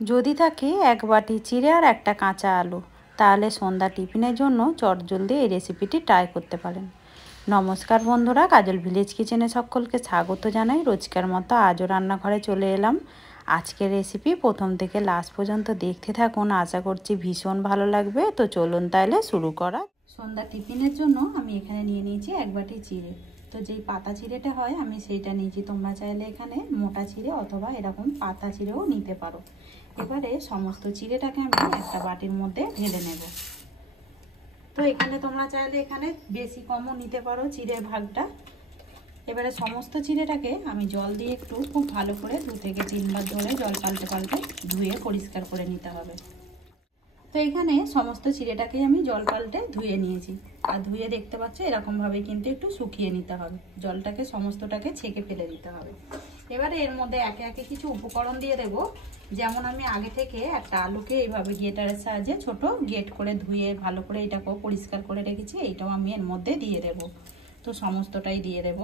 যদি থাকে এক বাটি চিড়ে আর একটা কাঁচা আলু, তাহলে সন্ধ্যা টিফিনের জন্য চটজলদি এই রেসিপিটি ট্রাই করতে পারেন। নমস্কার বন্ধুরা, কাজল ভিলেজ কিচেনে সকলকে স্বাগত জানাই। রোজকার মতো আজও রান্নাঘরে চলে এলাম। আজকের রেসিপি প্রথম থেকে লাস্ট পর্যন্ত দেখতে থাকুন, আশা করছি ভীষণ ভালো লাগবে। তো চলুন তাহলে শুরু করা। সন্ধ্যা টিফিনের জন্য আমি এখানে নিয়ে নিয়েছি এক বাটি চিড়ে। তো যেই পাতা চিড়েটা হয় আমি সেইটা নিয়েছি। তোমরা চাইলে এখানে মোটা চিড়ে অথবা এরকম পাতা চিড়েও নিতে পারো। এবারে সমস্ত চিড়েটাকে আমি একটা বাটির মধ্যে ঢেলে নেব। তো এখানে তোমরা চাইলে এখানে বেশি কমও নিতে পারো চিড়ের ভাগটা। এবারে সমস্ত চিড়েটাকে আমি জল দিয়ে একটু খুব ভালো করে 2 থেকে 3 বার ধরে জল পাল্টে পাল্টে ধুয়ে পরিষ্কার করে নিতে হবে। তো এখানে সমস্ত চিড়েটাকে আমি জল পাল্টে ধুয়ে নিয়েছি। আর ধুয়ে দেখতে পাচ্ছ এরকমভাবে কিন্তু একটু শুকিয়ে নিতে হবে, জলটাকে সমস্তটাকে ছেঁকে ফেলে দিতে হবে। এবারে এর মধ্যে একে একে কিছু উপকরণ দিয়ে দেব। যেমন আমি আগে থেকে একটা আলুকে এইভাবে গ্রেটারের সাহায্যে ছোট গ্রেট করে ধুয়ে ভালো করে এটাকেও পরিষ্কার করে রেখেছি, এইটাও আমি এর মধ্যে দিয়ে দেব। তো সমস্তটাই দিয়ে দেব।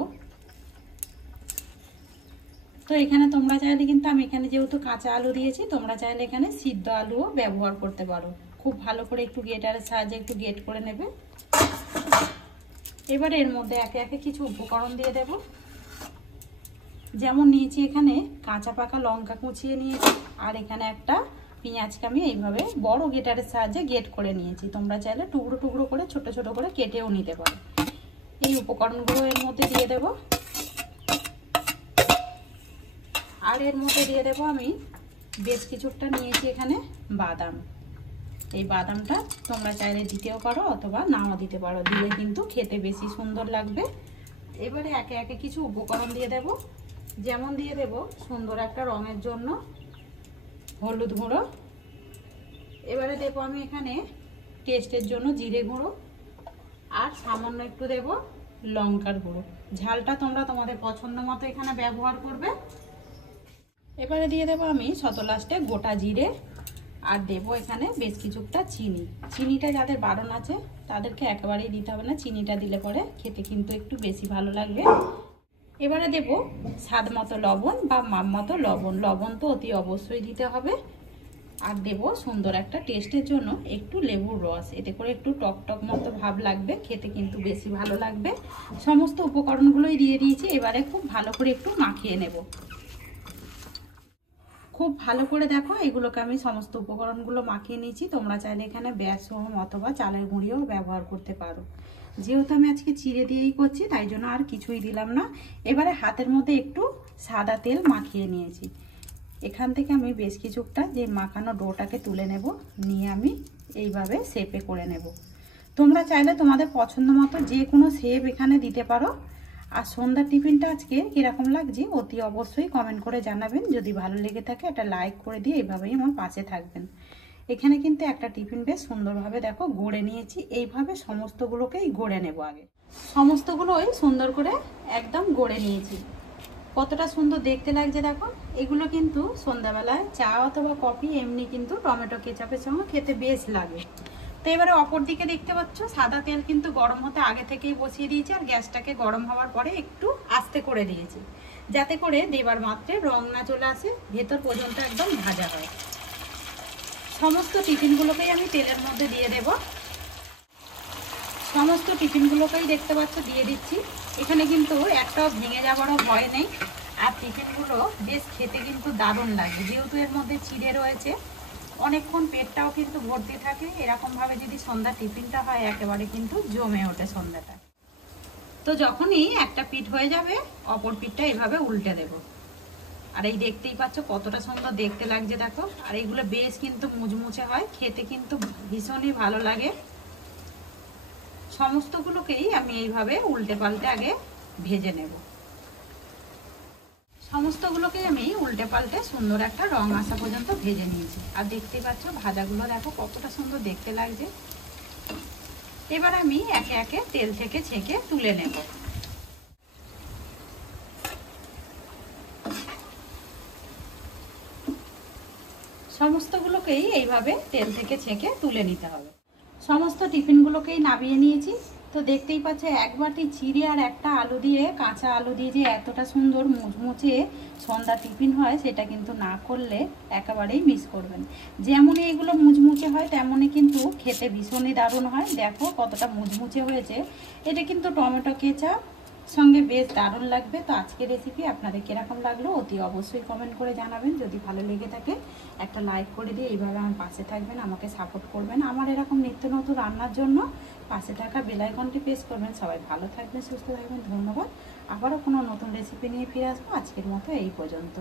তো এখানে তোমরা চাইলে কিন্তু আমি এখানে যেহেতু কাঁচা আলু দিয়েছি, তোমরা চাইলে এখানে সিদ্ধ আলুও ব্যবহার করতে পারো। খুব ভালো করে একটু গ্রেটারের সাহায্যে একটু গ্রেট করে নেবে। এবারে এর মধ্যে একে একে কিছু উপকরণ দিয়ে দেব। যেমন নিয়েছি এখানে কাঁচা পাকা লঙ্কা কুচিয়ে নিয়েছি, আর এখানে একটা পেঁয়াজকে আমি এইভাবে বড় গ্রেটারের সাহায্যে গ্রেট করে নিয়েছি। তোমরা চাইলে টুকরো টুকরো করে ছোট ছোট করে কেটেও নিতে পারো। এই উপকরণগুলো এর মধ্যে দিয়ে দেব। আর এর মধ্যে দিয়ে দেবো আমি বেশ কিছুটা নিয়েছি এখানে বাদাম। এই বাদামটা তোমরা চাইলে দিতেও পারো অথবা নাও দিতে পারো, দিলে কিন্তু খেতে বেশি সুন্দর লাগবে। এবারে একে একে কিছু উপকরণ দিয়ে দেব। যেমন দিয়ে দেব সুন্দর একটা রঙের জন্য হলুদ গুঁড়ো। এবারে দেবো আমি এখানে টেস্টের জন্য জিরে গুঁড়ো, আর সামান্য একটু দেব লঙ্কার গুঁড়ো। ঝালটা তোমরা তোমাদের পছন্দ মতো এখানে ব্যবহার করবে। এবারে দিয়ে দেবো আমি শত লাস্টে গোটা জিরে, আর দেবো এখানে বেশ কিছুটা চিনি। চিনিটা যাদের বারণ আছে তাদেরকে একেবারেই দিতে হবে না, চিনিটা দিলে পরে খেতে কিন্তু একটু বেশি ভালো লাগবে। এবারে দেবো স্বাদ মতো লবণ বা মাপ মতো লবণ। লবণ তো অতি অবশ্যই দিতে হবে। আর দেবো সুন্দর একটা টেস্টের জন্য একটু লেবুর রস, এতে করে একটু টক টক মতো ভাব লাগবে, খেতে কিন্তু বেশি ভালো লাগবে। সমস্ত উপকরণগুলোই দিয়ে দিয়েছি। এবারে খুব ভালো করে একটু মাখিয়ে নেব। খুব ভালো করে দেখো এগুলোকে আমি সমস্ত উপকরণগুলো মাখিয়ে নিয়েছি। তোমরা চাইলে এখানে বেসন অথবা চালের গুঁড়িও ব্যবহার করতে পারো। যেহেতু আমি আজকে চিড়ে দিয়েই করছি তাই জন্য আর কিছুই দিলাম না। এবারে হাতের মধ্যে একটু সাদা তেল মাখিয়ে নিয়েছি। এখান থেকে আমি বেশ কিছুটা যে মাখানো ডোটাকে তুলে নেব, নিয়ে আমি এইভাবে শেপে করে নেব। তোমরা চাইলে তোমাদের পছন্দ মতো যে কোনো শেপ এখানে দিতে পারো। আর সন্ধ্যার টিফিনটা আজকে কীরকম লাগছে অতি অবশ্যই কমেন্ট করে জানাবেন। যদি ভালো লেগে থাকে একটা লাইক করে দিয়ে এইভাবেই আমার পাশে থাকবেন। এখানে কিন্তু একটা টিফিন বেশ সুন্দরভাবে দেখো গড়ে নিয়েছি। এইভাবে সমস্তগুলোকেই গড়ে নেব। আগে সমস্তগুলোই সুন্দর করে একদম গড়ে নিয়েছি। কতটা সুন্দর দেখতে লাগছে দেখো। এগুলো কিন্তু সন্ধ্যাবেলায় চা অথবা কফি এমনি কিন্তু টমেটো কেচাপের সঙ্গে খেতে বেশ লাগে। তো এবারে অপর দিকে দেখতে পাচ্ছ সাদা তেল কিন্তু গরম হতে আগে থেকেই বসিয়ে দিয়েছি, আর গ্যাসটাকে গরম হওয়ার পরে একটু আস্তে করে দিয়েছি, যাতে করে দেবার মাত্রে রং না চলে আসে, ভেতর পর্যন্ত একদম ভাজা হয়। সমস্ত টিফিনগুলোকেই আমি তেলের মধ্যে দিয়ে দেব। সমস্ত টিফিনগুলোকেই দেখতে পাচ্ছ দিয়ে দিচ্ছি। এখানে কিন্তু একটাও ভেঙে যাওয়ারও ভয় নেই। আর টিফিনগুলো বেশ খেতে কিন্তু দারুণ লাগে, যেহেতু এর মধ্যে চিড়ে রয়েছে, অনেকক্ষণ পেটটাও কিন্তু ভর্তি থাকে। এরকমভাবে যদি সন্ধ্যা টিফিনটা হয় একেবারে কিন্তু জমে ওঠে সন্ধ্যাটা। তো যখনই একটা পিঠ হয়ে যাবে অপর পিঠটা এইভাবে উল্টে দেব। আর এই দেখতেই পাচ্ছ কতটা সুন্দর দেখতে লাগছে দেখো। আর এইগুলো বেশ কিন্তু মুচমুচে হয়, খেতে কিন্তু ভীষণই ভালো লাগে। সমস্তগুলোকেই আমি এইভাবে উল্টে পাল্টে আগে ভেজে নেব। সমস্তগুলোকে আমি উল্টে পাল্টে সুন্দর একটা রং আসা পর্যন্ত ভেজে নিয়েছি। আর দেখতেই পাচ্ছ ভাজাগুলো দেখো কতটা সুন্দর দেখতে লাগছে। এবার আমি একে একে তেল থেকে ছেঁকে তুলে নেব। সমস্তগুলোকেই এইভাবে তেল থেকে ছেঁকে তুলে নিতে হবে। সমস্ত টিফিনগুলোকেই নামিয়ে নিয়েছি। তো দেখতেই পাচ্ছে এক বাটি চিড়ে আর একটা আলু দিয়ে, কাঁচা আলু দিয়ে যে এতটা সুন্দর মুচমুচে সন্ধ্যা টিফিন হয় সেটা কিন্তু না করলে একেবারেই মিস করবেন। যেমনই এগুলো মুচমুচে হয় তেমনই কিন্তু খেতে ভীষণই দারুণ হয়। দেখো কতটা মুচমুচে হয়েছে। এটা কিন্তু টমেটো কেচাপ সঙ্গে বেশ দারুণ লাগবে। তো আজকের রেসিপি আপনাদের কীরকম লাগলো অতি অবশ্যই কমেন্ট করে জানাবেন। যদি ভালো লেগে থাকে একটা লাইক করে দিয়ে এইভাবে আমার পাশে থাকবেন, আমাকে সাপোর্ট করবেন। আমার এরকম নিত্য নতুন রান্নার জন্য পাশে থাকা বেল আইকনটি প্রেস করবেন। সবাই ভালো থাকবেন, সুস্থ থাকবেন। ধন্যবাদ। আবারও কোনো নতুন রেসিপি নিয়ে ফিরে আসবো। আজকের মতো এই পর্যন্ত।